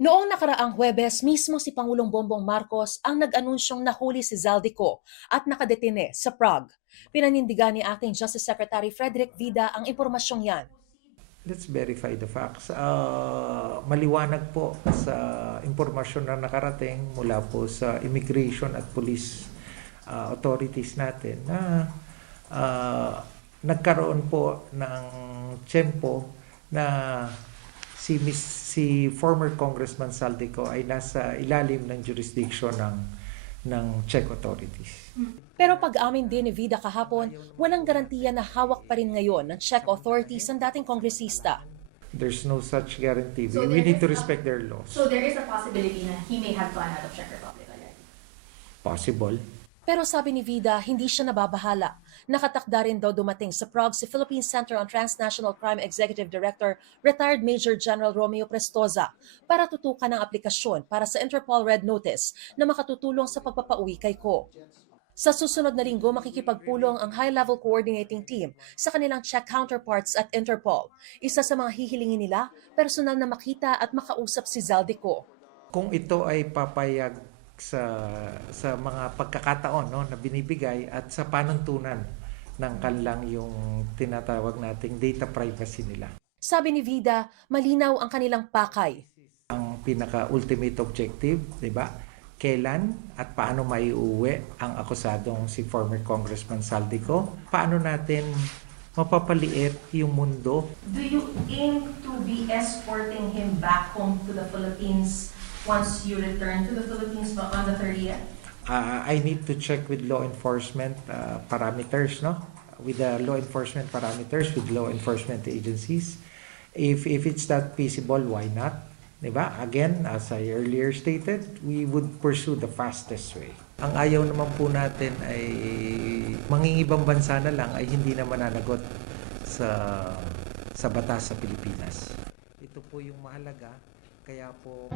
Noong nakaraang Huwebes, mismo si Pangulong Bongbong Marcos ang nag-anunsyong nahuli si Zaldico at nakadetine sa Prague. Pinanindigan ni Acting Justice Secretary Frederick Vida ang impormasyong yan. Let's verify the facts. Maliwanag po sa impormasyon na nakarating mula po sa immigration at police authorities natin na nagkaroon po ng tiyempo na si former Congressman Saldico ay nasa ilalim ng jurisdiction ng Czech authorities. Pero pag-amin din ni Vida kahapon, walang garantiya na hawak pa rin ngayon ng Czech authorities ang dating kongresista. There's no such guarantee. So We need to there is respect their laws. So there is a possibility na he may have gone out of Czech Republic already. Possible. Pero sabi ni Vida, hindi siya nababahala. Nakatakda rin daw dumating sa Prague si Philippine Center on Transnational Crime Executive Director, retired Major General Romeo Prestoza, para tutukan ang aplikasyon para sa Interpol Red Notice na makatutulong sa pagpapauwi kay Ko. Sa susunod na linggo, makikipagpulong ang high-level coordinating team sa kanilang Czech counterparts at Interpol. Isa sa mga hihilingin nila, personal na makita at makausap si Zaldico. Kung ito ay papayag sa mga pagkakataon na binibigay at sa panuntunan ng kanilang yung tinatawag nating data privacy nila. Sabi ni Vida, malinaw ang kanilang pakay. Ang pinaka-ultimate objective, di ba? Kailan at paano maiuwi ang akusadong si former Congressman Saldico? Paano natin mapapaliit yung mundo? Do you aim to be escorting him back home to the Philippines once you return to the Philippines on the 30th? I need to check with law enforcement parameters, no? With the law enforcement parameters, with law enforcement agencies. If it's not feasible, why not? Diba? Again, as I earlier stated, we would pursue the fastest way. Ang ayaw naman po natin ay mangingibang bansa na lang ay hindi na mananagot sa batas sa Pilipinas. Ito po yung mahalaga, kaya po